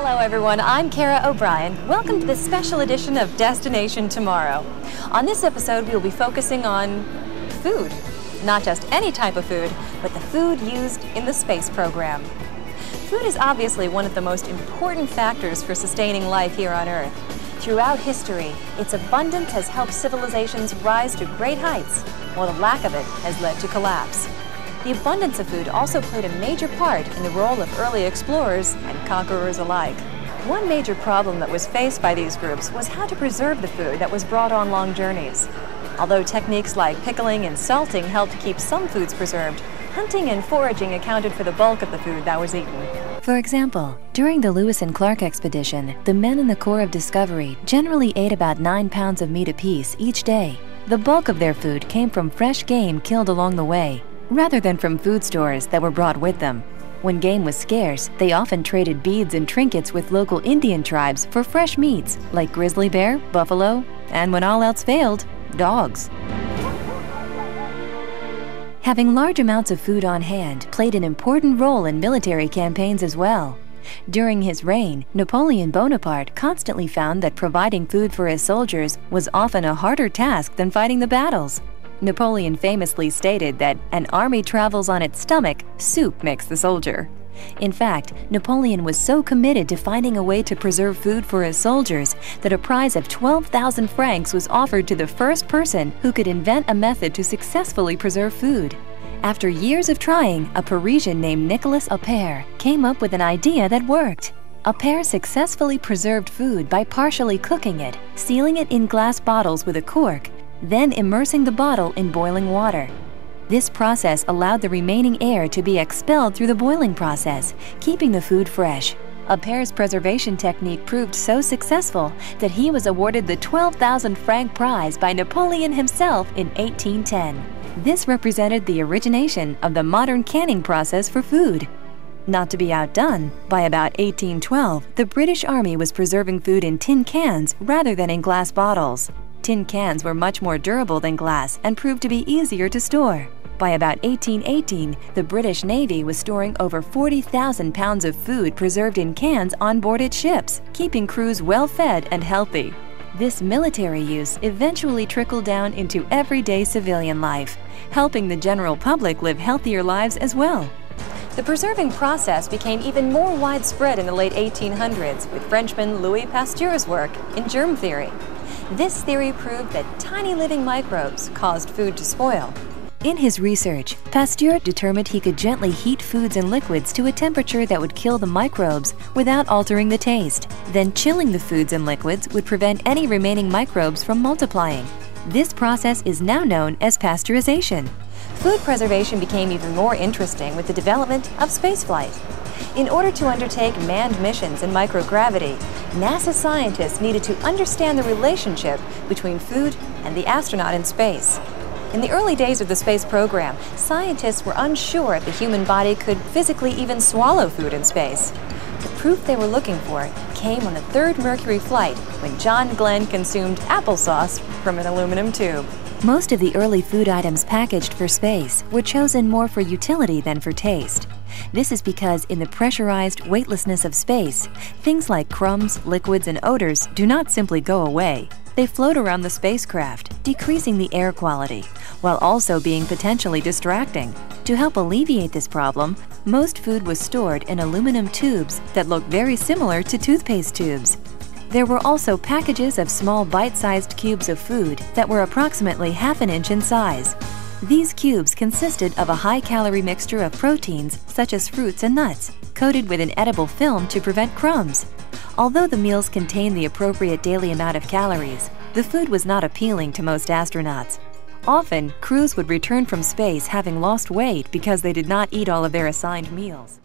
Hello everyone, I'm Kara O'Brien. Welcome to this special edition of Destination Tomorrow. On this episode, we will be focusing on food. Not just any type of food, but the food used in the space program. Food is obviously one of the most important factors for sustaining life here on Earth. Throughout history, its abundance has helped civilizations rise to great heights, while the lack of it has led to collapse. The abundance of food also played a major part in the role of early explorers and conquerors alike. One major problem that was faced by these groups was how to preserve the food that was brought on long journeys. Although techniques like pickling and salting helped keep some foods preserved, hunting and foraging accounted for the bulk of the food that was eaten. For example, during the Lewis and Clark expedition, the men in the Corps of Discovery generally ate about 9 pounds of meat apiece each day. The bulk of their food came from fresh game killed along the way, rather than from food stores that were brought with them. When game was scarce, they often traded beads and trinkets with local Indian tribes for fresh meats like grizzly bear, buffalo, and when all else failed, dogs. Having large amounts of food on hand played an important role in military campaigns as well. During his reign, Napoleon Bonaparte constantly found that providing food for his soldiers was often a harder task than fighting the battles. Napoleon famously stated that an army travels on its stomach, soup makes the soldier. In fact, Napoleon was so committed to finding a way to preserve food for his soldiers that a prize of 12,000 francs was offered to the first person who could invent a method to successfully preserve food. After years of trying, a Parisian named Nicolas Appert came up with an idea that worked. Appert successfully preserved food by partially cooking it, sealing it in glass bottles with a cork, then immersing the bottle in boiling water. This process allowed the remaining air to be expelled through the boiling process, keeping the food fresh. Appert's preservation technique proved so successful that he was awarded the 12,000 franc prize by Napoleon himself in 1810. This represented the origination of the modern canning process for food. Not to be outdone, by about 1812, the British Army was preserving food in tin cans rather than in glass bottles. Tin cans were much more durable than glass and proved to be easier to store. By about 1818, the British Navy was storing over 40,000 pounds of food preserved in cans on board its ships, keeping crews well-fed and healthy. This military use eventually trickled down into everyday civilian life, helping the general public live healthier lives as well. The preserving process became even more widespread in the late 1800s with Frenchman Louis Pasteur's work in germ theory. This theory proved that tiny living microbes caused food to spoil. In his research, Pasteur determined he could gently heat foods and liquids to a temperature that would kill the microbes without altering the taste. Then chilling the foods and liquids would prevent any remaining microbes from multiplying. This process is now known as pasteurization. Food preservation became even more interesting with the development of spaceflight. In order to undertake manned missions in microgravity, NASA scientists needed to understand the relationship between food and the astronaut in space. In the early days of the space program, scientists were unsure if the human body could physically even swallow food in space. The proof they were looking for came on the third Mercury flight when John Glenn consumed applesauce from an aluminum tube. Most of the early food items packaged for space were chosen more for utility than for taste. This is because in the pressurized weightlessness of space, things like crumbs, liquids, and odors do not simply go away. They float around the spacecraft, decreasing the air quality, while also being potentially distracting. To help alleviate this problem, most food was stored in aluminum tubes that look very similar to toothpaste tubes. There were also packages of small bite-sized cubes of food that were approximately ½ an inch in size. These cubes consisted of a high-calorie mixture of proteins such as fruits and nuts, coated with an edible film to prevent crumbs. Although the meals contained the appropriate daily amount of calories, the food was not appealing to most astronauts. Often, crews would return from space having lost weight because they did not eat all of their assigned meals.